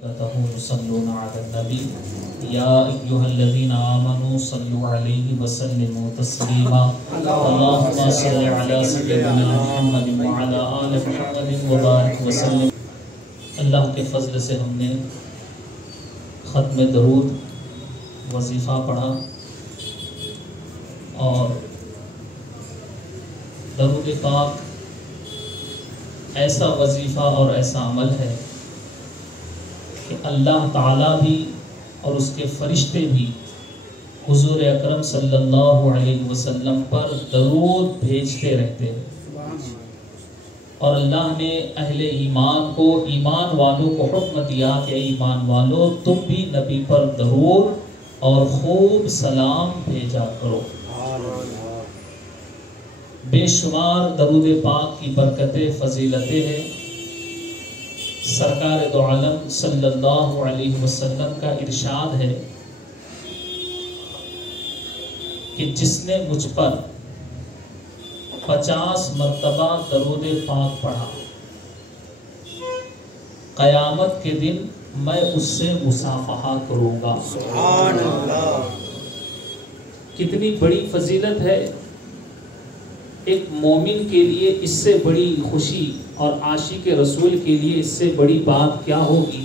يصلون على النبي يا أيها الذين آمنوا صلوا عليه وسلموا تسليما اللهم صل على سيدنا محمد وعلى آل محمد وبارك وسلم۔ اللہ کے فضل سے ہم نے ختم درود وظیفہ پڑھا، اور درود پاک ایسا وظیفہ اور ایسا عمل ہے کہ اللہ تعالیٰ بھی اور اس کے فرشتے بھی حضور اکرم صلی اللہ علیہ وسلم پر درود بھیجتے رہتے ہیں، اور اللہ نے اہل ایمان کو، ایمان والوں کو حکم دیا کہ ایمان والوں تم بھی نبی پر درود اور خوب سلام بھیجا کرو۔ بے شمار درود پاک کی برکتیں، فضیلتیں ہیں۔ سرکار دو عالم صلی اللہ علیہ وسلم کا ارشاد ہے کہ جس نے مجھ پر 50 مرتبہ درود پاک پڑھا، قیامت کے دن میں اس سے مصافحہ کروں گا۔ سبحان اللہ! کتنی بڑی فضیلت ہے! ایک مومن کے لیے اس سے بڑی خوشی، اور عاشق رسول کے لیے اس سے بڑی بات کیا ہوگی؟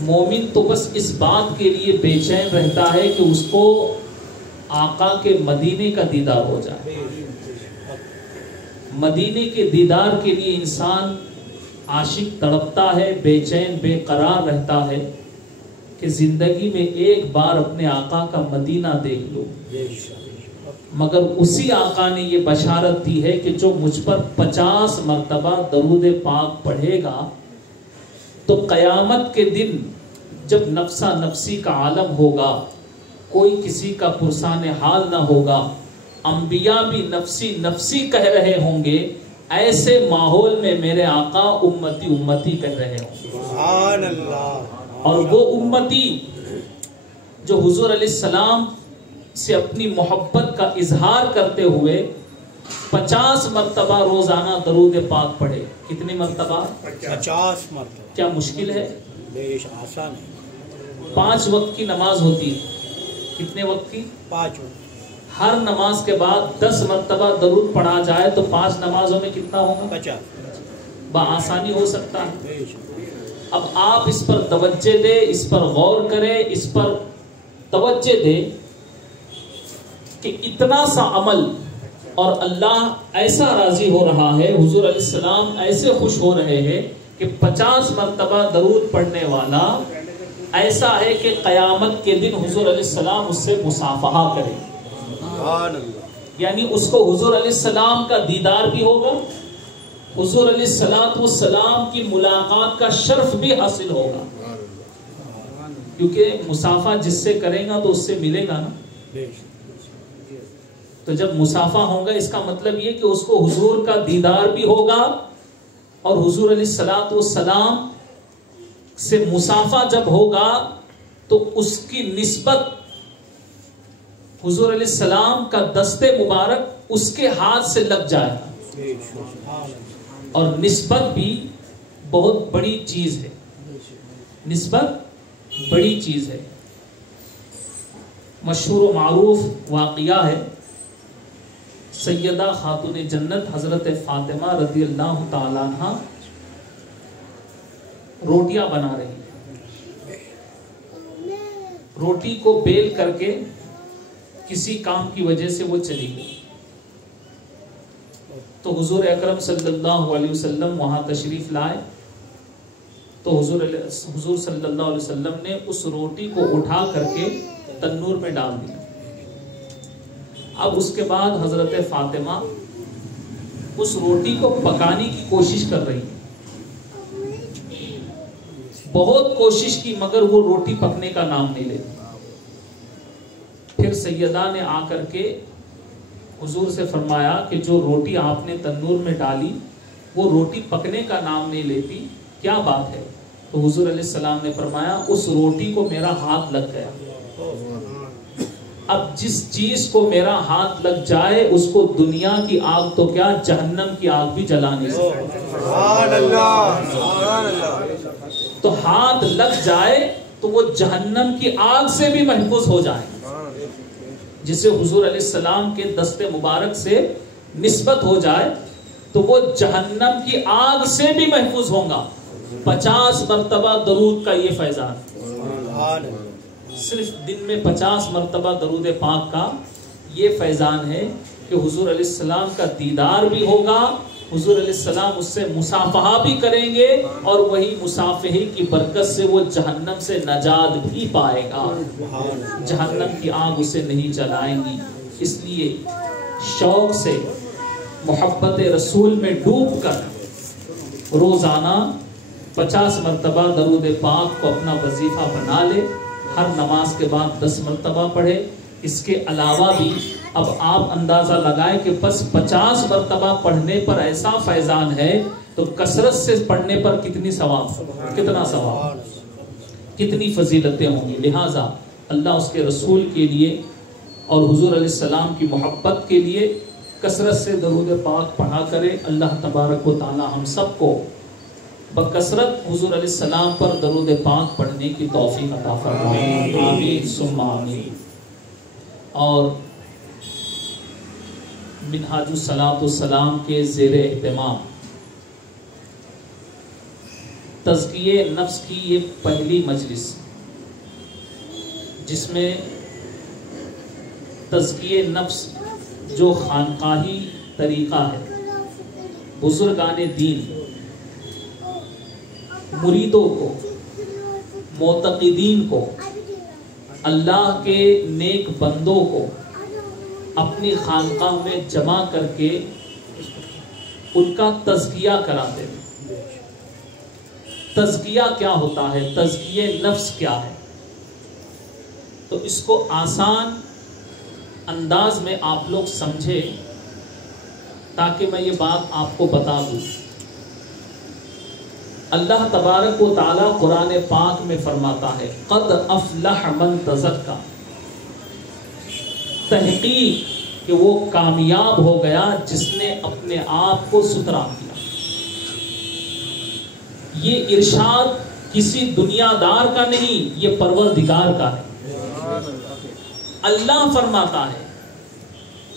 مومن تو بس اس بات کے لیے بے چین رہتا ہے کہ اس کو آقا کے مدینے کا دیدار ہو جائے۔ مدینے کے دیدار کے لیے انسان عاشق تڑپتا ہے، بے چین بے قرار رہتا ہے کہ زندگی میں ایک بار اپنے آقا کا مدینہ دیکھ لو۔ مگر اسی آقا نے یہ بشارت دی ہے کہ جو مجھ پر 50 مرتبہ درود پاک پڑھے گا تو قیامت کے دن جب نفسا نفسی کا عالم ہوگا، کوئی کسی کا پرسان حال نہ ہوگا، انبیاء بھی نفسی نفسی کہہ رہے ہوں گے، ایسے ماحول میں میرے آقا امتی امتی کہہ رہے ہوں گے۔ سبحان اللہ! اور وہ امتی جو حضور علیہ السلام سے اپنی محبت کا اظہار کرتے ہوئے 50 مرتبہ روزانہ درود پاک پڑھے۔ کتنی مرتبہ؟ 50 مرتبہ۔ کیا مشکل ہے؟ بیش آسان ہے۔ 5 وقت کی نماز ہوتی ہے۔ کتنے وقت کی؟ 5 وقت۔ ہر نماز کے بعد 10 مرتبہ درود پڑھا جائے تو 5 نمازوں میں کتنا ہوگا؟ 50۔ بآسانی ہو سکتا ہے۔ اب آپ اس پر توجہ دے، اس پر غور کرے، اس پر توجہ دے کہ اتنا سا عمل، اور اللہ ایسا راضی ہو رہا ہے، حضور علیہ السلام ایسے خوش ہو رہے ہیں کہ 50 مرتبہ درود پڑھنے والا ایسا ہے کہ قیامت کے دن حضور علیہ السلام اس سے مصافحہ کرے، یعنی اس کو حضور علیہ السلام کا دیدار بھی ہوگا، حضور علیہ السلام کی ملاقات کا شرف بھی حاصل ہوگا، کیونکہ مصافحہ جس سے کرے گا تو اس سے ملے گا نا۔ تو جب مصافحہ ہوگا اس کا مطلب یہ کہ اس کو حضور کا دیدار بھی ہوگا، اور حضور علیہ السلام سے مصافحہ جب ہوگا تو اس کی نسبت حضور علیہ السلام کا دست مبارک اس کے ہاتھ سے لگ جائے گا، اور نسبت بھی بہت بڑی چیز ہے، نسبت بڑی چیز ہے۔ مشہور و معروف واقعہ ہے، سیدہ خاتون جنت حضرت فاطمہ رضی اللہ تعالیٰ عنہ روٹیاں بنا رہی، روٹی کو بیل کر کے کسی کام کی وجہ سے وہ چلی گئی، تو حضور اکرم صلی اللہ علیہ وسلم وہاں تشریف لائے، تو حضور صلی اللہ علیہ وسلم نے اس روٹی کو اٹھا کر کے تنور میں ڈال دیا۔ اب اس کے بعد حضرت فاطمہ اس روٹی کو پکانے کی کوشش کر رہی، بہت کوشش کی مگر وہ روٹی پکنے کا نام نہیں لیتی۔ پھر سیدہ نے آ کر کے حضور سے فرمایا کہ جو روٹی آپ نے تنور میں ڈالی وہ روٹی پکنے کا نام نہیں لیتی، کیا بات ہے؟ تو حضور علیہ السلام نے فرمایا اس روٹی کو میرا ہاتھ لگ گیا، اب جس چیز کو میرا ہاتھ لگ جائے اس کو دنیا کی آگ تو کیا جہنم کی آگ بھی جلا نہیں سکتی۔ سبحان اللہ، سبحان اللہ۔ تو ہاتھ لگ جائے تو وہ جہنم کی آگ سے بھی محفوظ ہو جائے، جسے حضور علیہ السلام کے دست مبارک سے نسبت ہو جائے تو وہ جہنم کی آگ سے بھی محفوظ ہوں گا۔ 50 مرتبہ درود کا یہ فیضان، صرف دن میں 50 مرتبہ درود پاک کا یہ فیضان ہے کہ حضور علیہ السلام کا دیدار بھی ہوگا، حضور علیہ السلام اس سے مصافحہ بھی کریں گے، اور وہی مصافحے کی برکت سے وہ جہنم سے نجات بھی پائے گا، جہنم کی آگ اسے نہیں جلائیں گی۔ اس لیے شوق سے محبت رسول میں ڈوب کر روزانہ 50 مرتبہ درود پاک کو اپنا وظیفہ بنا لے، ہر نماز کے بعد 10 مرتبہ پڑھے۔ اس کے علاوہ بھی اب آپ اندازہ لگائیں کہ بس 50 مرتبہ پڑھنے پر ایسا فیضان ہے تو کثرت سے پڑھنے پر کتنا ثواب، کتنی فضیلتیں ہوں گی۔ لہٰذا اللہ اس کے رسول کے لیے اور حضور علیہ السلام کی محبت کے لیے کثرت سے درود پاک پڑھا کرے۔ اللہ تبارک و تعالی ہم سب کو بکثرت حضور علیہ السلام پر درود پاک پڑھنے کی توفیق عطا فرمائے، آمین ثم آمین۔ اور منہاج الصلاۃ والسلام کے زیر اہتمام تزکیہ نفس کی یہ پہلی مجلس، جس میں تزکیہ نفس جو خانقاہی طریقہ ہے، بزرگان دین مریدوں کو، معتقدین کو، اللہ کے نیک بندوں کو اپنی خانقاہ میں جمع کر کے ان کا تزکیہ کراتے ہیں۔ تزکیہ کیا ہوتا ہے؟ تزکیہ نفس کیا ہے؟ تو اس کو آسان انداز میں آپ لوگ سمجھے تاکہ میں یہ بات آپ کو بتا دوں۔ اللہ تبارک و تعالی قرآن پاک میں فرماتا ہے قد افلح من تزکا، تحقیق کہ وہ کامیاب ہو گیا جس نے اپنے آپ کو ستھرا کیا۔ یہ ارشاد کسی دنیا دار کا نہیں، یہ پروردگار کا ہے۔ اللہ فرماتا ہے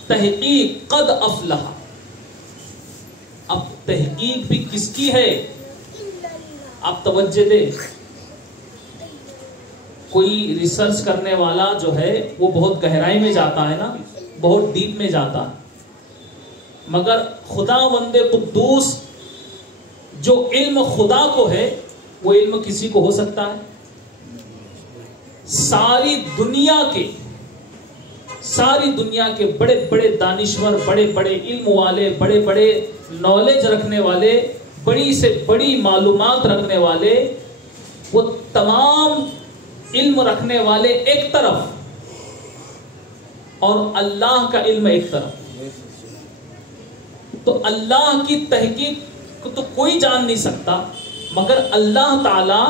تحقیق قد افلح۔ اب تحقیق بھی کس کی ہے؟ آپ توجہ دیں، کوئی ریسرچ کرنے والا جو ہے وہ بہت گہرائی میں جاتا ہے نا، بہت ڈیپ میں جاتا ہے، مگر خداوند قدوس جو علم خدا کو ہے وہ علم کسی کو ہو سکتا ہے؟ ساری دنیا کے بڑے بڑے دانشور، بڑے بڑے علم والے، بڑے بڑے نالج رکھنے والے، بڑی سے بڑی معلومات رکھنے والے، وہ تمام علم رکھنے والے ایک طرف اور اللہ کا علم ایک طرف، تو اللہ کی تحقیق کو تو کوئی جان نہیں سکتا، مگر اللہ تعالی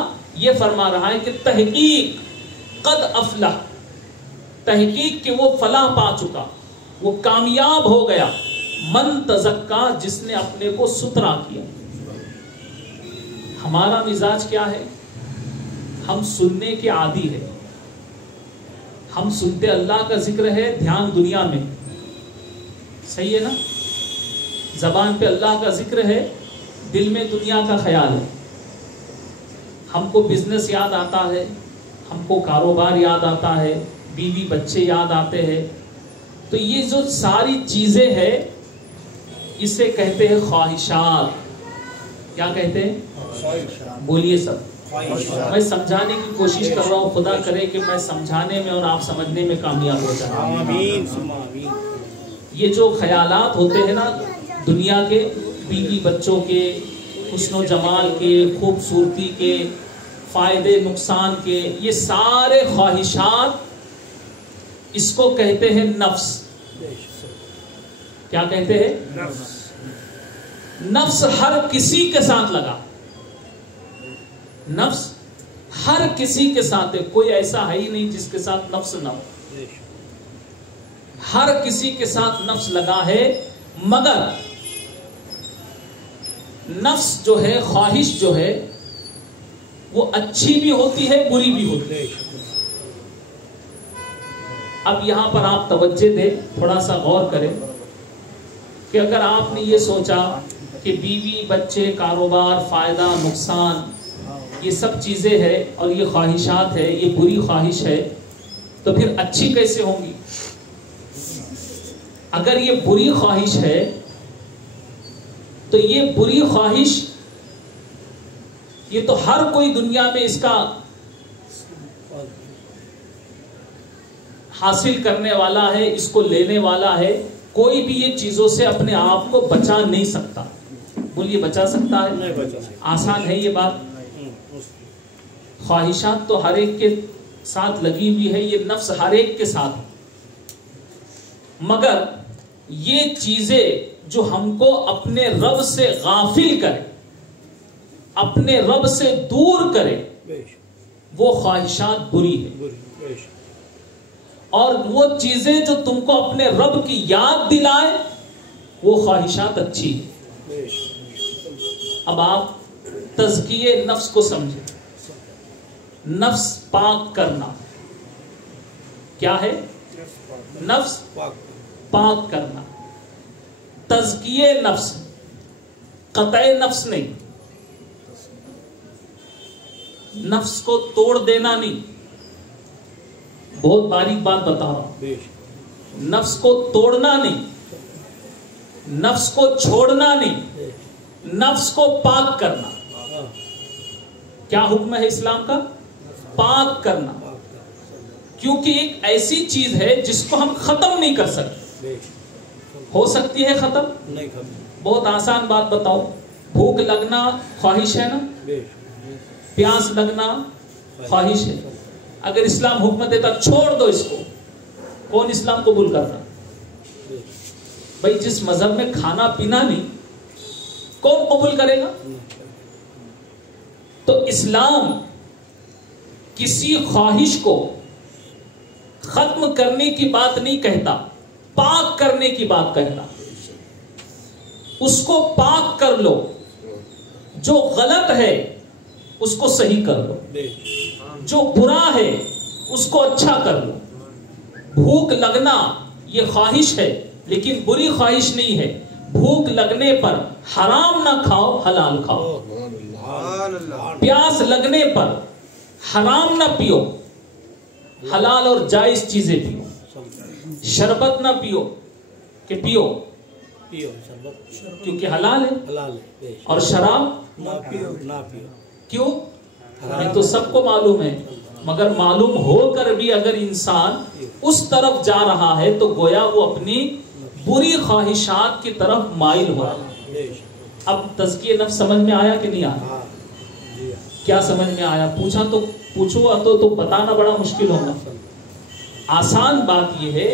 یہ فرما رہا ہے کہ تحقیق قد افلح، تحقیق کہ وہ فلاح پا چکا، وہ کامیاب ہو گیا، من تزکا، جس نے اپنے کو ستھرا کیا۔ ہمارا مزاج کیا ہے؟ ہم سننے کے عادی ہے، ہم سنتے اللہ کا ذکر ہے، دھیان دنیا میں، صحیح ہے نا؟ زبان پہ اللہ کا ذکر ہے، دل میں دنیا کا خیال ہے۔ ہم کو بزنس یاد آتا ہے، ہم کو کاروبار یاد آتا ہے، بیوی بچے یاد آتے ہیں، تو یہ جو ساری چیزیں ہیں اسے کہتے ہیں خواہشات۔ کیا کہتے ہیں؟ بولیے سب۔ میں سمجھانے کی کوشش کر رہا ہوں، خدا کرے کہ میں سمجھانے میں اور آپ سمجھنے میں کامیاب ہو جائیں۔ یہ جو خیالات ہوتے ہیں نا دنیا کے، بیوی بچوں کے، حسن و جمال کے، خوبصورتی کے، فائدے نقصان کے، یہ سارے خواہشات، اس کو کہتے ہیں نفس۔ کیا کہتے ہیں؟ نفس ہر کسی کے ساتھ لگا، نفس ہر کسی کے ساتھ ہے، کوئی ایسا ہے ہی نہیں جس کے ساتھ نفس نہ ہو، ہر کسی کے ساتھ نفس لگا ہے، مگر نفس جو ہے، خواہش جو ہے، وہ اچھی بھی ہوتی ہے بری بھی ہوتی ہے. اب یہاں پر آپ توجہ دیں، تھوڑا سا غور کریں کہ اگر آپ نے یہ سوچا کہ بیوی بچے کاروبار فائدہ نقصان یہ سب چیزیں ہیں اور یہ خواہشات ہے، یہ بری خواہش ہے، تو پھر اچھی کیسے ہوں گی؟ اگر یہ بری خواہش ہے تو یہ بری خواہش یہ تو ہر کوئی دنیا میں اس کا حاصل کرنے والا ہے، اس کو لینے والا ہے. کوئی بھی یہ چیزوں سے اپنے آپ کو بچا نہیں سکتا. بولیے بچا سکتا ہے؟ آسان ہے یہ بات؟ خواہشات تو ہر ایک کے ساتھ لگی ہوئی ہے، یہ نفس ہر ایک کے ساتھ ہے. مگر یہ چیزیں جو ہم کو اپنے رب سے غافل کرے، اپنے رب سے دور کرے، وہ خواہشات بری ہے. اور وہ چیزیں جو تم کو اپنے رب کی یاد دلائے وہ خواہشات اچھی ہے. اب آپ تزکیے نفس کو سمجھیں. نفس پاک کرنا کیا ہے؟ نفس پاک کرنا. تزکیے نفس، قطع نفس نہیں. نفس کو توڑ دینا نہیں. بہت باریک بات بتا رہا ہوں. نفس کو توڑنا نہیں، نفس کو چھوڑنا نہیں، نفس کو پاک کرنا. کیا حکم ہے اسلام کا؟ پاک کرنا. کیونکہ ایک ایسی چیز ہے جس کو ہم ختم نہیں کر سکتے. ہو سکتی ہے ختم؟ بہت آسان بات بتاؤ. بھوک لگنا خواہش ہے نا؟ پیاس لگنا خواہش ہے. اگر اسلام حکم دیتا چھوڑ دو اس کو، کون اسلام قبول کرتا؟ بھائی جس مذہب میں کھانا پینا نہیں، کون قبول کرے گا؟ تو اسلام کسی خواہش کو ختم کرنے کی بات نہیں کہتا، پاک کرنے کی بات کہتا. اس کو پاک کر لو، جو غلط ہے اس کو صحیح کر لو، جو برا ہے اس کو اچھا کر لو. بھوک لگنا یہ خواہش ہے لیکن بری خواہش نہیں ہے. بھوک لگنے پر حرام نہ کھاؤ، حلال کھاؤ. پیاس لگنے پر حرام نہ پیو، حلال اور جائز چیزیں پیو. شربت نہ پیو کہ پیو کیونکہ حلال ہے، اور شراب کیوں؟ یہ تو سب کو معلوم ہے. مگر معلوم ہو کر بھی اگر انسان اس طرف جا رہا ہے تو گویا وہ اپنی بری خواہشات کی طرف مائل ہو رہا ہے. اب تزکیہ نفس سمجھ میں آیا کہ نہیں آیا؟ کیا سمجھ میں آیا؟ پوچھا تو پوچھو تو بتانا بڑا مشکل ہوگا. آسان بات یہ ہے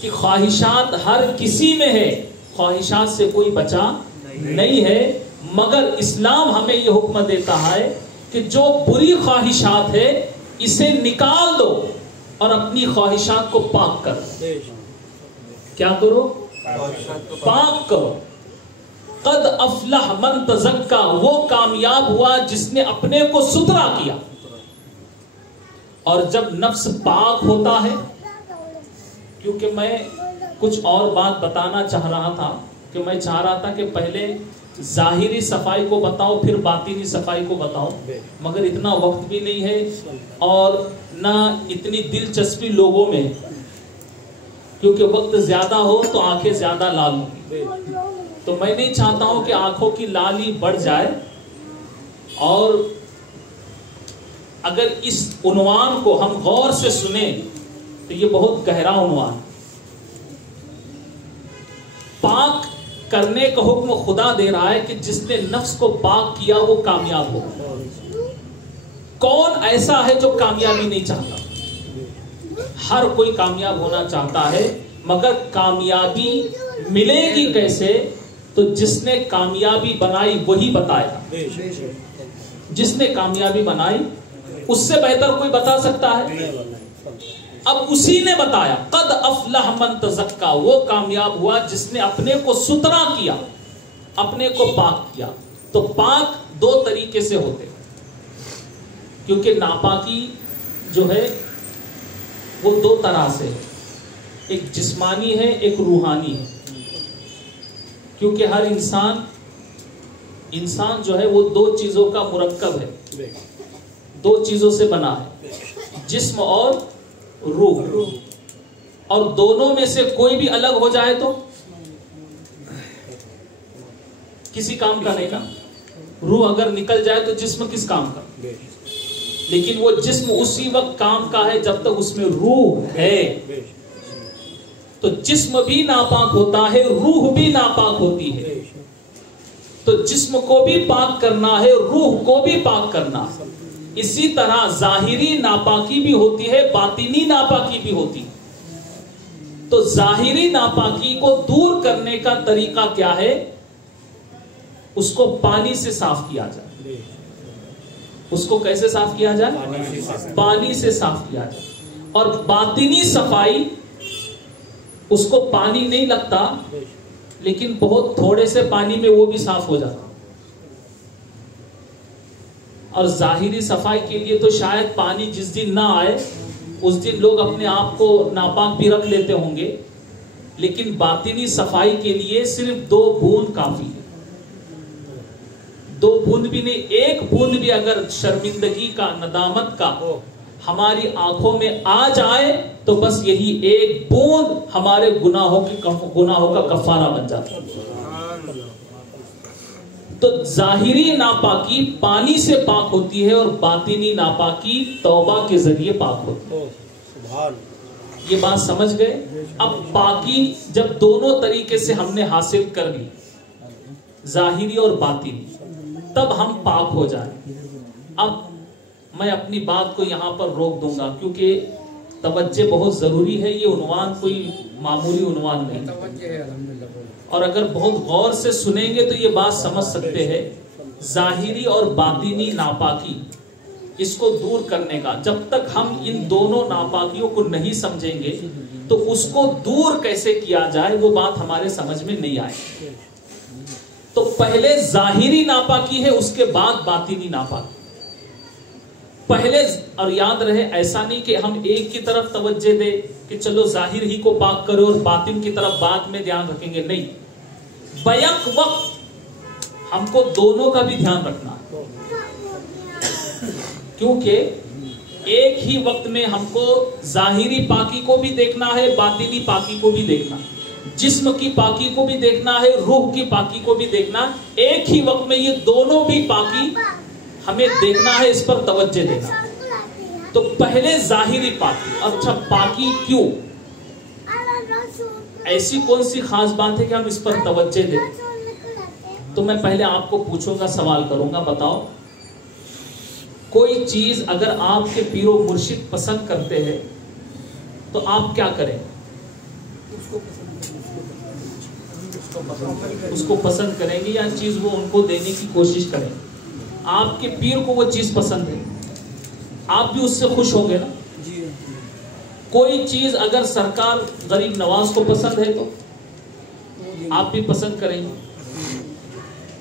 کہ خواہشات ہر کسی میں ہے، خواہشات سے کوئی بچا نہیں ہے. مگر اسلام ہمیں یہ حکم دیتا ہے کہ جو بری خواہشات ہے اسے نکال دو اور اپنی خواہشات کو پاک کرو. کیا کرو؟ پاک کرو. قد افلح من تزکا، وہ کامیاب ہوا جس نے اپنے کو ستھرا کیا. اور جب نفس پاک ہوتا ہے، کیونکہ میں کچھ اور بات بتانا چاہ رہا تھا کہ میں چاہ رہا تھا کہ پہلے ظاہری صفائی کو بتاؤ پھر باطنی صفائی کو بتاؤ، مگر اتنا وقت بھی نہیں ہے اور نہ اتنی دلچسپی لوگوں میں، کیونکہ وقت زیادہ ہو تو آنکھیں زیادہ لال ہوں. تو میں نہیں چاہتا ہوں کہ آنکھوں کی لالی بڑھ جائے. اور اگر اس عنوان کو ہم غور سے سنیں تو یہ بہت گہرا عنوان. پاک کرنے کا حکم خدا دے رہا ہے کہ جس نے نفس کو پاک کیا وہ کامیاب ہو. کون ایسا ہے جو کامیابی نہیں چاہتا؟ ہر کوئی کامیاب ہونا چاہتا ہے، مگر کامیابی ملے گی کیسے؟ تو جس نے کامیابی بنائی وہی بتایا. جس نے کامیابی بنائی اس سے بہتر کوئی بتا سکتا ہے؟ اب اسی نے بتایا قد افلح من تزکا، وہ کامیاب ہوا جس نے اپنے کو ستھرا کیا، اپنے کو پاک کیا. تو پاک دو طریقے سے ہوتے. کیونکہ ناپاکی جو ہے وہ دو طرح سے، ایک جسمانی ہے ایک روحانی ہے، کیونکہ ہر انسان جو ہے وہ دو چیزوں کا مرکب ہے، دو چیزوں سے بنا ہے، جسم اور روح، اور دونوں میں سے کوئی بھی الگ ہو جائے تو کسی کام کا نہیں نا. روح اگر نکل جائے تو جسم کس کام کا؟ لیکن وہ جسم اسی وقت کام کا ہے جب تک اس میں روح ہے. تو جسم بھی ناپاک ہوتا ہے، روح بھی ناپاک ہوتی ہے. تو جسم کو بھی پاک کرنا ہے، روح کو بھی پاک کرنا ہے. اسی طرح ظاہری ناپاکی بھی ہوتی ہے، باطنی ناپاکی بھی ہوتی ہے. تو ظاہری ناپاکی کو دور کرنے کا طریقہ کیا ہے؟ اس کو پانی سے صاف کیا جائے. اس کو کیسے صاف کیا جائے؟ پانی سے صاف کیا جائے. اور باطنی صفائی، اس کو پانی نہیں لگتا لیکن بہت تھوڑے سے پانی میں وہ بھی صاف ہو جاتا. اور ظاہری صفائی کے لیے تو شاید پانی جس دن نہ آئے اس دن لوگ اپنے آپ کو ناپاک بھی رکھ لیتے ہوں گے، لیکن باطنی صفائی کے لیے صرف 2 بوند کافی ہے. 2 بوند بھی نہیں، 1 بوند بھی اگر شرمندگی کا، ندامت کا ہماری آنکھوں میں آ جائے تو بس یہی 1 بوند ہمارے گناہوں کا کفارہ بن جاتا ہے. تو ظاہری ناپاکی پانی سے پاک ہوتی ہے اور باطنی ناپاکی توبہ کے ذریعے پاک ہوتی ہے. یہ بات سمجھ گئے؟ اب پاکی جب دونوں طریقے سے ہم نے حاصل کر لی، ظاہری اور باطنی، تب ہم پاک ہو جائیں. اب میں اپنی بات کو یہاں پر روک دوں گا کیونکہ توجہ بہت ضروری ہے. یہ عنوان کوئی معمولی عنوان نہیں، اور اگر بہت غور سے سنیں گے تو یہ بات سمجھ سکتے ہیں. ظاہری اور باطنی ناپاکی، اس کو دور کرنے کا، جب تک ہم ان دونوں ناپاکیوں کو نہیں سمجھیں گے تو اس کو دور کیسے کیا جائے وہ بات ہمارے سمجھ میں نہیں آئے. تو پہلے ظاہری ناپاکی ہے، اس کے بعد باطنی ناپاکی. پہلے، اور یاد رہے ایسا نہیں کہ ہم ایک کی طرف توجہ دے کہ چلو ظاہر ہی کو پاک کرو اور باطن کی طرف بعد میں دھیان رکھیں گے. نہیں، بیک وقت ہم کو دونوں کا بھی دھیان رکھنا، کیونکہ ایک ہی وقت میں ہم کو ظاہری پاکی کو بھی دیکھنا ہے، باطنی پاکی کو بھی دیکھنا، جسم کی پاکی کو بھی دیکھنا ہے، روح کی پاکی کو بھی دیکھنا. ایک ہی وقت میں یہ دونوں بھی پاکی ہمیں دیکھنا ہے، اس پر توجہ دینا. تو پہلے ظاہری پاکی. اچھا، پاکی کیوں؟ ایسی کون سی خاص بات ہے کہ ہم اس پر توجہ دیں؟ تو میں پہلے آپ کو پوچھوں گا، سوال کروں گا، بتاؤ کوئی چیز اگر آپ کے پیر و مرشد پسند کرتے ہیں تو آپ کیا کریں؟ اس کو پسند کریں گے یا چیز وہ ان کو دینے کی کوشش کریں؟ آپ کے پیر کو وہ چیز پسند ہے، آپ بھی اس سے خوش ہوں گے نا. کوئی چیز اگر سرکار غریب نواز کو پسند ہے تو آپ بھی پسند کریں گے.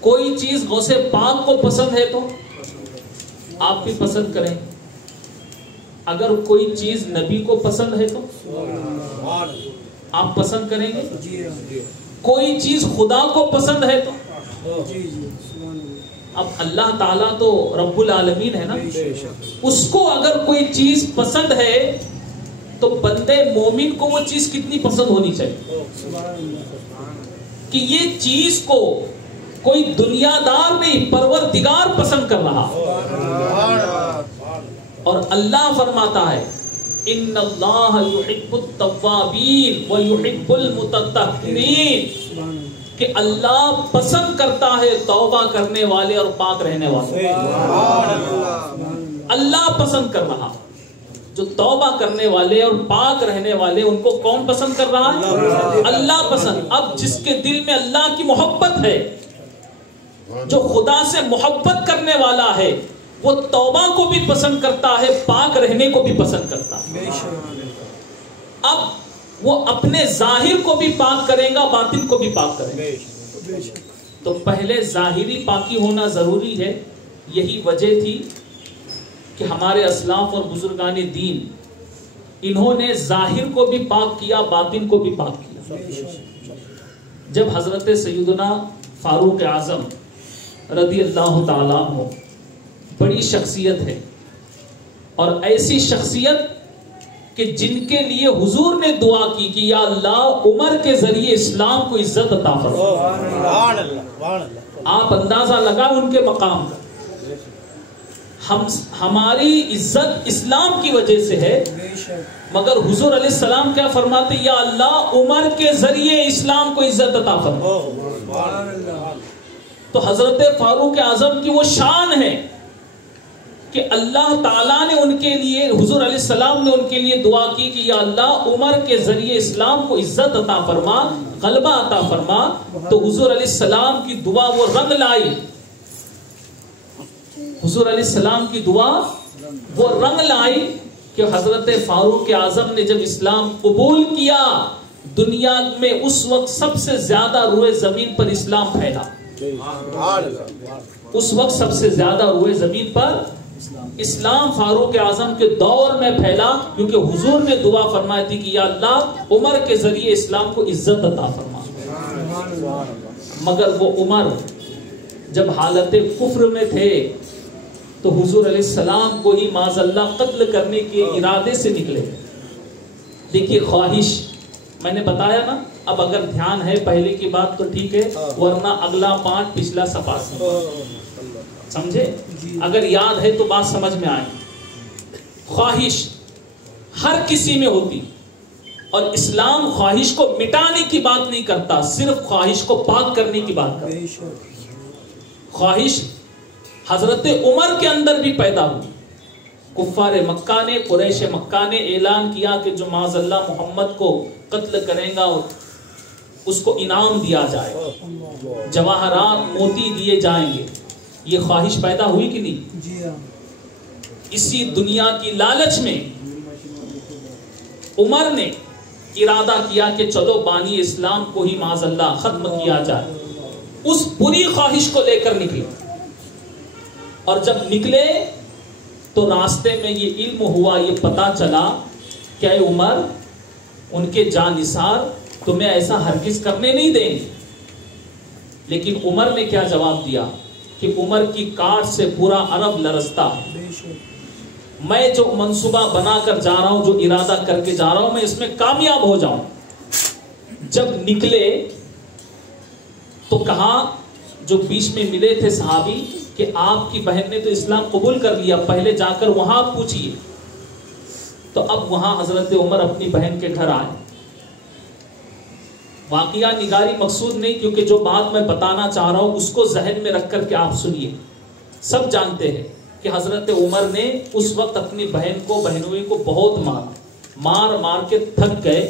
کوئی چیز غوث پاک کو پسند ہے تو آپ بھی پسند کریں گے. اگر کوئی چیز نبی کو پسند ہے تو آپ پسند کریں گے. کوئی چیز خدا کو پسند ہے تو، اب اللہ تعالیٰ تو رب العالمین ہے نا، اس کو اگر کوئی چیز پسند ہے تو بندے مومن کو وہ چیز کتنی پسند ہونی چاہیے کہ یہ چیز کو کوئی دنیا دار نہیں، پروردگار پسند کر رہا. اور اللہ فرماتا ہے ان اللہ یحب التوابین ویحب المتطہرین، کہ اللہ پسند کرتا ہے توبہ کرنے والے اور پاک رہنے والے. اللہ پسند کر رہا، جو توبہ کرنے والے اور پاک رہنے والے ان کو کون پسند کر رہا ہے؟ اللہ پسند. اب جس کے دل میں اللہ کی محبت ہے، جو خدا سے محبت کرنے والا ہے، وہ توبہ کو بھی پسند کرتا ہے، پاک رہنے کو بھی پسند کرتا ہے. اب وہ اپنے ظاہر کو بھی پاک کرے گا، باطن کو بھی پاک کرے گا. تو پہلے ظاہری پاکی ہونا ضروری ہے. یہی وجہ تھی کہ ہمارے اسلاف اور بزرگان دین انہوں نے ظاہر کو بھی پاک کیا، باطن کو بھی پاک کیا. جب حضرت سیدنا فاروق اعظم رضی اللہ تعالیٰ عنہ بڑی شخصیت ہے، اور ایسی شخصیت کہ جن کے لیے حضور نے دعا کی کہ یا اللہ عمر کے ذریعے اسلام کو عزت عطا فرما. آپ اندازہ لگا ان کے مقام کا. ہماری عزت اسلام کی وجہ سے ہے، مگر حضور علیہ السلام کیا فرماتے؟ یا اللہ عمر کے ذریعے اسلام کو عزت عطا فرما. تو حضرت فاروق اعظم کی وہ شان ہے کہ اللہ تعالیٰ نے ان کے لیے، حضور علیہ السلام نے ان کے لیے دعا کی کہ یا اللہ عمر کے ذریعے اسلام کو عزت عطا فرما، غلبہ عطا فرما. تو حضور علیہ السلام کی دعا وہ رنگ لائی. حضور علیہ السلام کی دعا وہ رنگ لائی کہ حضرت فاروق اعظم نے جب اسلام قبول کیا، دنیا میں اس وقت سب سے زیادہ روئے زمین پر اسلام پھیلا. اس وقت سب سے زیادہ روئے زمین پر اسلام فاروق اعظم کے دور میں پھیلا، کیونکہ حضور نے دعا فرمائی تھی کہ یا اللہ عمر کے ذریعے اسلام کو عزت عطا فرما. مگر وہ عمر جب حالت کفر میں تھے تو حضور علیہ السلام کو ہی معاذ اللہ قتل کرنے کے ارادے سے نکلے. دیکھیے خواہش، میں نے بتایا نا، اب اگر دھیان ہے پہلے کی بات تو ٹھیک ہے، ورنہ اگلا پارٹ پچھلا صفحہ سمجھے. اگر یاد ہے تو بات سمجھ میں آئے. خواہش ہر کسی میں ہوتی، اور اسلام خواہش کو مٹانے کی بات نہیں کرتا، صرف خواہش کو پاک کرنے کی بات کرتا. خواہش حضرت عمر کے اندر بھی پیدا ہوئی. کفار مکہ نے، قریش مکہ نے اعلان کیا کہ جو معاذ اللہ محمد کو قتل کرے گا اس کو انعام دیا جائے گا، جواہرات موتی دیے جائیں گے. یہ خواہش پیدا ہوئی کہ نہیں؟ اسی دنیا کی لالچ میں عمر نے ارادہ کیا کہ چلو بانی اسلام کو ہی معاذ اللہ ختم کیا جائے. اس بری خواہش کو لے کر نکلے، اور جب نکلے تو راستے میں یہ علم ہوا، یہ پتا چلا کہ اے عمر، ان کے جانثار تمہیں ایسا ہرگز کرنے نہیں دیں گے. لیکن عمر نے کیا جواب دیا کہ عمر کی کاٹ سے پورا عرب لرزتا ہے. میں جو منصوبہ بنا کر جا رہا ہوں، جو ارادہ کر کے جا رہا ہوں، میں اس میں کامیاب ہو جاؤں. جب نکلے تو کہا، جو بیچ میں ملے تھے صحابی، کہ آپ کی بہن نے تو اسلام قبول کر لیا، پہلے جا کر وہاں پوچھئے. تو اب وہاں حضرت عمر اپنی بہن کے گھر آئے. واقعہ نگاری مقصود نہیں، کیونکہ جو بات میں بتانا چاہ رہا ہوں اس کو ذہن میں رکھ کر کے آپ سنیے. سب جانتے ہیں کہ حضرت عمر نے اس وقت اپنی بہن کو، بہنوئی کو بہت مار مار کے تھک گئے،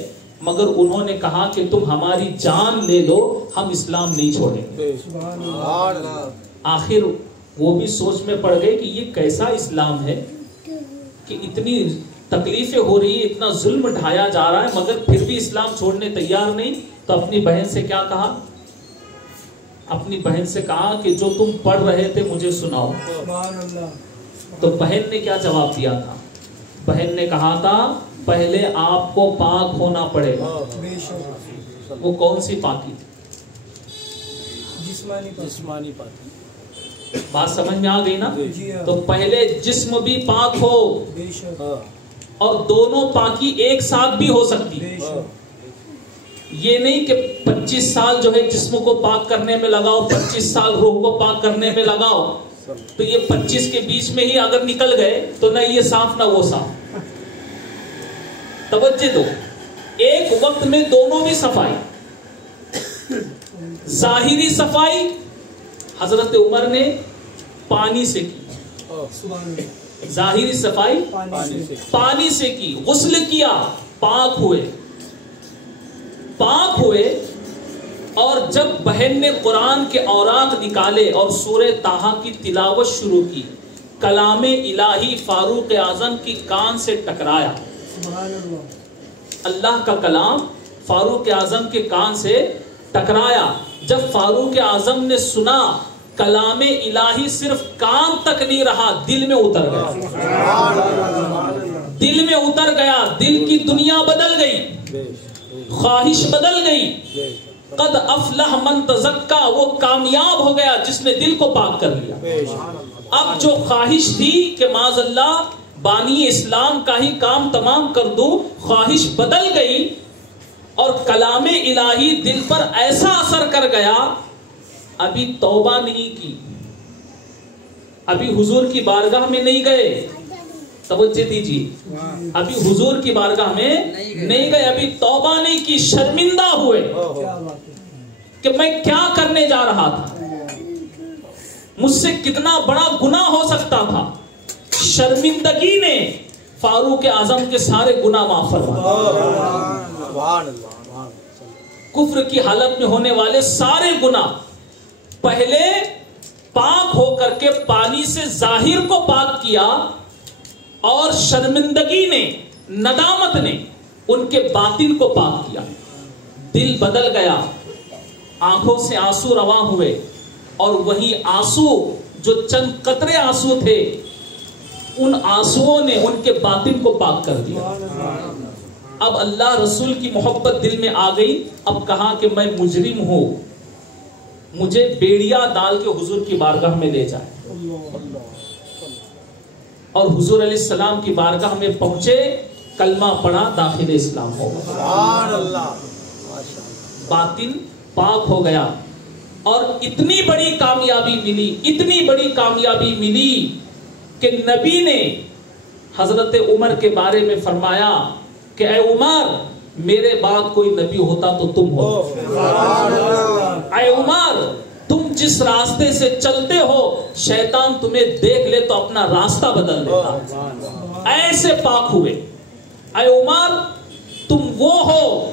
مگر انہوں نے کہا کہ تم ہماری جان لے لو، ہم اسلام نہیں چھوڑیں گے. آخر وہ بھی سوچ میں پڑ گئے کہ یہ کیسا اسلام ہے کہ اتنی تکلیفیں ہو رہی ہیں، اتنا ظلم ڈھایا جا رہا ہے، مگر پھر بھی اسلام چھوڑنے تیار نہیں. تو اپنی بہن سے کیا کہا؟ اپنی بہن سے کہا کہ جو تم پڑھ رہے تھے مجھے سناؤ. تو بہن نے کیا جواب دیا تھا؟ بہن نے کہا تھا پہلے آپ کو پاک ہونا پڑے گا. وہ کون سی پاکی؟ جسمانی پاکی. بات سمجھ میں آ گئی نا؟ تو پہلے جسم بھی پاک ہو، اور دونوں پاکی ایک ساتھ بھی ہو سکتی. یہ نہیں کہ 25 سال جو ہے جسم کو پاک کرنے میں لگاؤ، 25 سال روح کو پاک کرنے میں لگاؤ، تو یہ 25 کے بیچ میں ہی اگر نکل گئے تو نہ یہ صاف نہ وہ صاف. توجہ دو، ایک وقت میں دونوں بھی صفائی. ظاہری صفائی حضرت عمر نے پانی سے کی، ظاہری صفائی پانی سے کی، غسل کیا، پاک ہوئے. اور جب بہن نے قرآن کے اوراق نکالے اور سورہ طٰہٰ کی تلاوت شروع کی، کلام الہی فاروق اعظم کی کان سے ٹکرایا. اللہ کا کلام فاروق اعظم کے کان سے ٹکرایا. جب فاروق اعظم نے سنا کلام الہی صرف کان تک نہیں رہا، دل میں اتر گیا، دل میں اتر گیا، دل کی دنیا بدل گئی، خواہش بدل گئی۔ قد افلح من تزکا، وہ کامیاب ہو گیا جس نے دل کو پاک کر لیا۔ اب جو خواہش تھی کہ معاذ اللہ بانی اسلام کا ہی کام تمام کر دوں، خواہش بدل گئی اور کلام الہی دل پر ایسا اثر کر گیا، ابھی توبہ نہیں کی، ابھی حضور کی بارگاہ میں نہیں گئے، توجہ دیجیے، ابھی حضور کی بارگاہ میں نہیں گئے، ابھی توبہ نہیں کی، شرمندہ ہوئے کہ میں کیا کرنے جا رہا تھا، مجھ سے کتنا بڑا گناہ ہو سکتا تھا۔ شرمندگی نے فاروق اعظم کے سارے گناہ معاف فرمائے۔ کفر کی حالت میں ہونے والے سارے گناہ پہلے پاک ہو کر کے پانی سے ظاہر کو پاک کیا، اور شرمندگی نے، ندامت نے ان کے باطن کو پاک کیا۔ دل بدل گیا، آنکھوں سے آنسو رواں ہوئے، اور وہی آنسو جو چند قطرے آنسو تھے، ان آنسوؤں نے ان کے باطن کو پاک کر دیا۔ اب اللہ رسول کی محبت دل میں آ گئی، اب کہا کہ میں مجرم ہوں، مجھے بیڑیا ڈال کے حضور کی بارگاہ میں لے جائے۔ اور حضور علیہ السلام کی بارگاہ میں پہنچے، کلمہ پڑھا، داخل اسلام ہو گیا، باطن پاک ہو گیا۔ اور اتنی بڑی کامیابی ملی، اتنی بڑی کامیابی ملی کہ نبی نے حضرت عمر کے بارے میں فرمایا کہ اے عمر، میرے بعد کوئی نبی ہوتا تو تم ہو۔ اے عمر، تم جس راستے سے چلتے ہو، شیطان تمہیں دیکھ لے تو اپنا راستہ بدل دیتا۔ ایسے پاک ہوئے۔ اے عمر، تم وہ ہو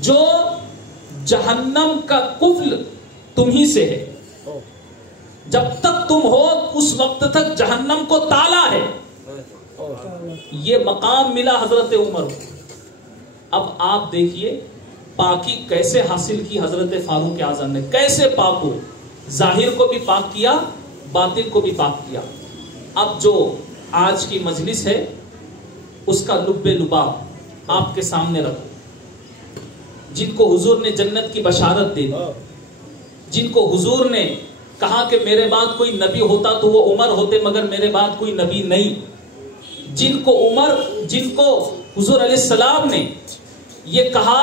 جو جہنم کا قفل تمہیں سے ہے، جب تک تم ہو اس وقت تک جہنم کو تالا ہے۔ یہ مقام ملا حضرت عمر کو۔ اب آپ دیکھیے پاکی کیسے حاصل کی حضرت فاروق اعظم نے، کیسے پاک ہوئے، ظاہر کو بھی پاک کیا، باطن کو بھی پاک کیا۔ اب جو آج کی مجلس ہے اس کا لب لباب آپ کے سامنے رکھو، جن کو حضور نے جنت کی بشارت دے دی، جن کو حضور نے کہا کہ میرے بعد کوئی نبی ہوتا تو وہ عمر ہوتے، مگر میرے بعد کوئی نبی نہیں، جن کو حضور علیہ السلام نے یہ کہا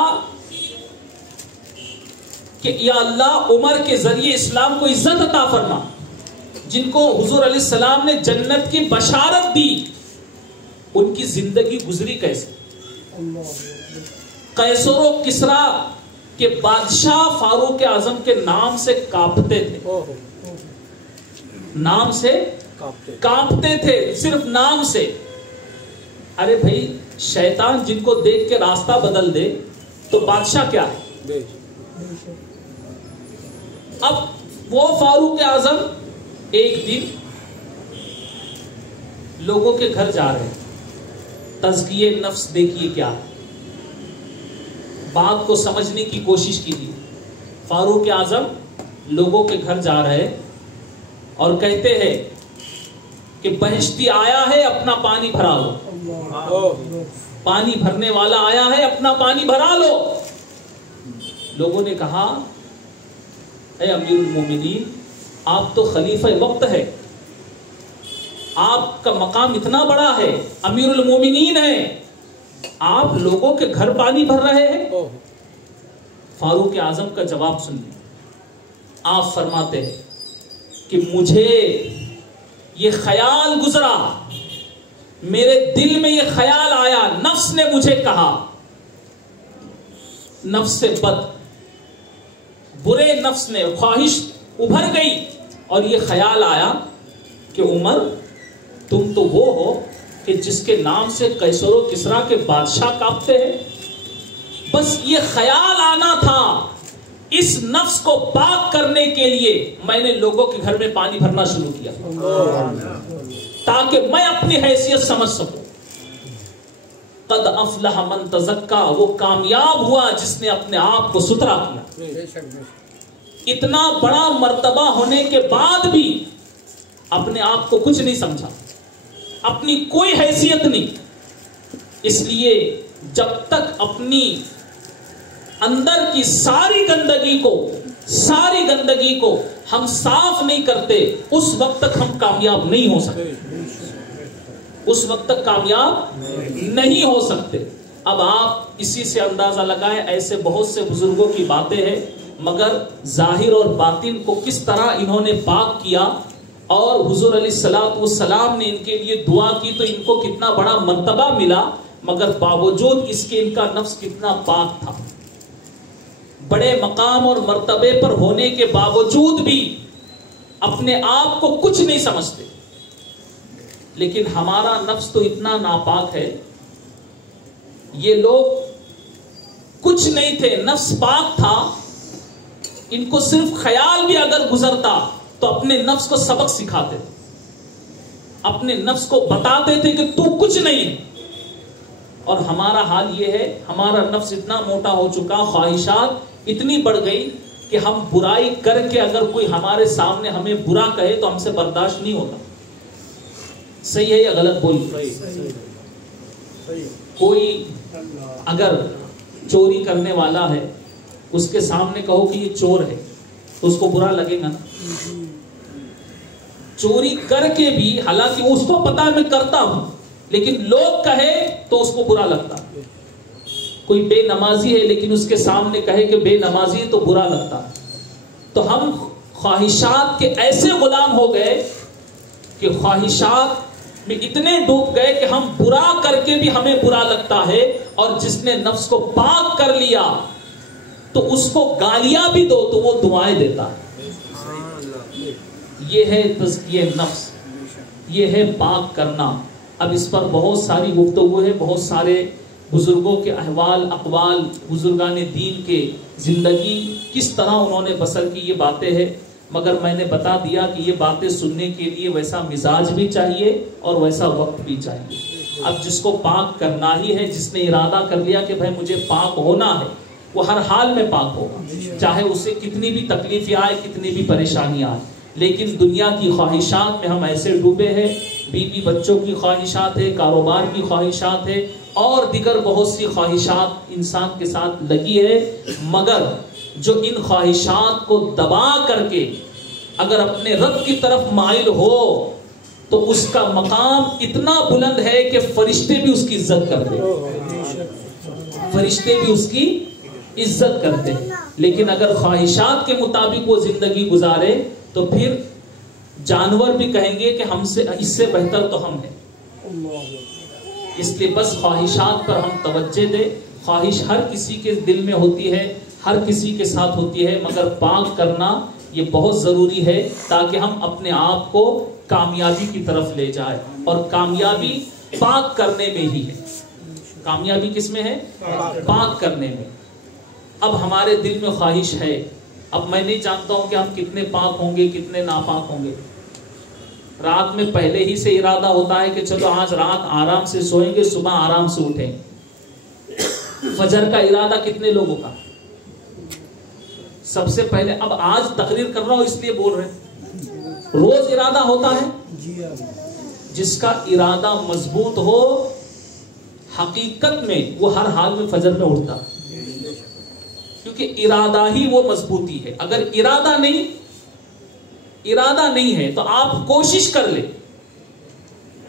کہ یا اللہ عمر کے ذریعے اسلام کو عزت عطا فرما، جن کو حضور علیہ السلام نے جنت کی بشارت دی، ان کی زندگی گزری کیسے؟ قیصر و کسریٰ کے بادشاہ فاروق اعظم کے نام سے کانپتے تھے، نام سے کانپتے تھے، صرف نام سے۔ ارے بھائی، شیطان جن کو دیکھ کے راستہ بدل دے تو بادشاہ کیا ہے؟ اب وہ فاروق اعظم ایک دن لوگوں کے گھر جا رہے ہیں، تزکیہ نفس دیکھیے کیا ہے، بات کو سمجھنے کی کوشش کیجیے۔ فاروق اعظم لوگوں کے گھر جا رہے اور کہتے ہیں کہ بہشتی آیا ہے، اپنا پانی بھرا لو، پانی بھرنے والا آیا ہے، اپنا پانی بھرا لو۔ لوگوں نے کہا اے امیر المومنین، آپ تو خلیفہ وقت ہے، آپ کا مقام اتنا بڑا ہے، امیر المومنین ہے، آپ لوگوں کے گھر پانی بھر رہے ہیں؟ فاروق اعظم کا جواب سنیے۔ آپ فرماتے ہیں کہ مجھے یہ خیال گزرا، میرے دل میں یہ خیال آیا، نفس نے مجھے کہا، نفس سے بد، برے نفس نے، خواہش ابھر گئی اور یہ خیال آیا کہ عمر تم تو وہ ہو کہ جس کے نام سے قیصر و کسریٰ کے بادشاہ کانپتے ہیں۔ بس یہ خیال آنا تھا، اس نفس کو پاک کرنے کے لیے میں نے لوگوں کے گھر میں پانی بھرنا شروع کیا تاکہ میں اپنی حیثیت سمجھ سکوں۔ قد افلح من تزکا، وہ کامیاب ہوا جس نے اپنے آپ کو ستھرا کیا۔ اتنا بڑا مرتبہ ہونے کے بعد بھی اپنے آپ کو کچھ نہیں سمجھا، اپنی کوئی حیثیت نہیں. اس لیے جب تک اپنی اندر کی ساری گندگی کو ہم صاف نہیں کرتے، اس وقت تک ہم کامیاب نہیں ہو سکتے، اس وقت تک کامیاب نہیں ہو سکتے. اب آپ اسی سے اندازہ لگائیں، ایسے بہت سے بزرگوں کی باتیں ہیں، مگر ظاہر اور باطن کو کس طرح انہوں نے پاک کیا، اور حضور علیہ الصلوۃ والسلام نے ان کے لیے دعا کی تو ان کو کتنا بڑا مرتبہ ملا، مگر باوجود اس کے ان کا نفس کتنا پاک تھا. بڑے مقام اور مرتبے پر ہونے کے باوجود بھی اپنے آپ کو کچھ نہیں سمجھتے. لیکن ہمارا نفس تو اتنا ناپاک ہے، یہ لوگ کچھ نہیں تھے، نفس پاک تھا، ان کو صرف خیال بھی اگر گزرتا تو اپنے نفس کو سبق سکھاتے تھے، اپنے نفس کو بتاتے تھے کہ تو کچھ نہیں. اور ہمارا حال یہ ہے، ہمارا نفس اتنا موٹا ہو چکا، خواہشات اتنی بڑھ گئی کہ ہم برائی کر کے اگر کوئی ہمارے سامنے ہمیں برا کہے تو ہم سے برداشت نہیں ہوتا. صحیح ہے یا غلط بولی؟ کوئی اگر چوری کرنے والا ہے، اس کے سامنے کہو کہ یہ چور ہے تو اس کو برا لگے گا نا. چوری کر کے بھی، حالانکہ اس کو پتا میں کرتا ہوں، لیکن لوگ کہے تو اس کو برا لگتا. کوئی بے نمازی ہے لیکن اس کے سامنے کہے کہ بے نمازی ہے تو برا لگتا. تو ہم خواہشات کے ایسے غلام ہو گئے کہ خواہشات میں اتنے ڈوب گئے کہ ہم برا کر کے بھی ہمیں برا لگتا ہے، اور جس نے نفس کو پاک کر لیا تو اس کو گالیاں بھی دو تو وہ دعائیں دیتا ہے. یہ ہے تزکیہ نفس، یہ ہے پاک کرنا. اب اس پر بہت ساری گفتگو ہے، بہت سارے بزرگوں کے احوال اقوال، بزرگان دین کے زندگی کس طرح انہوں نے بسر کی، یہ باتیں ہیں. مگر میں نے بتا دیا کہ یہ باتیں سننے کے لیے ویسا مزاج بھی چاہیے اور ویسا وقت بھی چاہیے. اب جس کو پاک کرنا ہی ہے، جس نے ارادہ کر لیا کہ بھائی مجھے پاک ہونا ہے، وہ ہر حال میں پاک ہوگا، چاہے اسے کتنی بھی تکلیفیں آئے، کتنی بھی پریشانیاں آئے. لیکن دنیا کی خواہشات میں ہم ایسے ڈوبے ہیں، بیوی بچوں کی خواہشات ہے، کاروبار کی خواہشات ہے، اور دیگر بہت سی خواہشات انسان کے ساتھ لگی ہے. مگر جو ان خواہشات کو دبا کر کے اگر اپنے رب کی طرف مائل ہو تو اس کا مقام اتنا بلند ہے کہ فرشتے بھی اس کی عزت کرتے ہیں، فرشتے بھی اس کی عزت کرتے ہیں. لیکن اگر خواہشات کے مطابق وہ زندگی گزارے تو پھر جانور بھی کہیں گے کہ ہم سے اس سے بہتر تو ہم ہیں. اس لیے بس خواہشات پر ہم توجہ دیں. خواہش ہر کسی کے دل میں ہوتی ہے، ہر کسی کے ساتھ ہوتی ہے، مگر پاک کرنا یہ بہت ضروری ہے تاکہ ہم اپنے آپ کو کامیابی کی طرف لے جائیں. اور کامیابی پاک کرنے میں ہی ہے. کامیابی کس میں ہے؟ پاک کرنے میں. اب ہمارے دل میں خواہش ہے، اب میں نہیں جانتا ہوں کہ ہم کتنے پاک ہوں گے، کتنے ناپاک ہوں گے. رات میں پہلے ہی سے ارادہ ہوتا ہے کہ چلو آج رات آرام سے سوئیں گے، صبح آرام سے اٹھیں. فجر کا ارادہ کتنے لوگوں کا؟ سب سے پہلے. اب آج تقریر کر رہا ہوں اس لیے بول رہے ہیں. روز ارادہ ہوتا ہے. جس کا ارادہ مضبوط ہو حقیقت میں وہ ہر حال میں فجر میں اٹھتا، کیونکہ ارادہ ہی وہ مضبوطی ہے. اگر ارادہ نہیں ہے تو آپ کوشش کر لیں،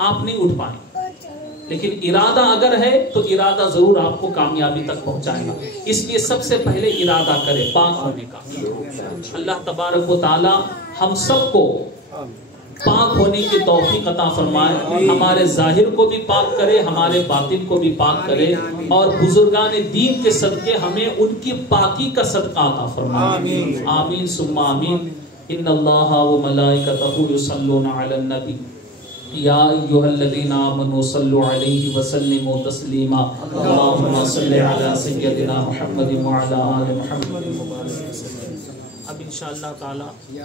آپ نہیں اٹھ پائیں. لیکن ارادہ اگر ہے تو ارادہ ضرور آپ کو کامیابی تک پہنچائے گا. اس لیے سب سے پہلے ارادہ کریں پاک ہونے کا. اللہ تبارک و تعالی ہم سب کو پاک ہونے کی توفیق عطا فرمائے، ہمارے ظاہر کو بھی پاک کرے، ہمارے باطن کو بھی پاک کرے، اور بزرگان دین کے صدقے ہمیں ان کی پاکی کا صدقہ عطا فرمائے. آمین ثم آمین. ان اللہ و ملائکتہ یصلون علی النبی یا ایھا الذین آمنوا صلوا علیہ وسلموا تسلیما. اللهم صل علی سیدنا محمد وعلی آل محمد وبارک وسلم. اب انشاءاللہ تعالی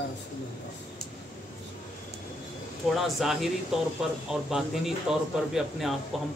تھوڑا ظاہری طور پر اور باطنی طور پر بھی اپنے آپ کو ہم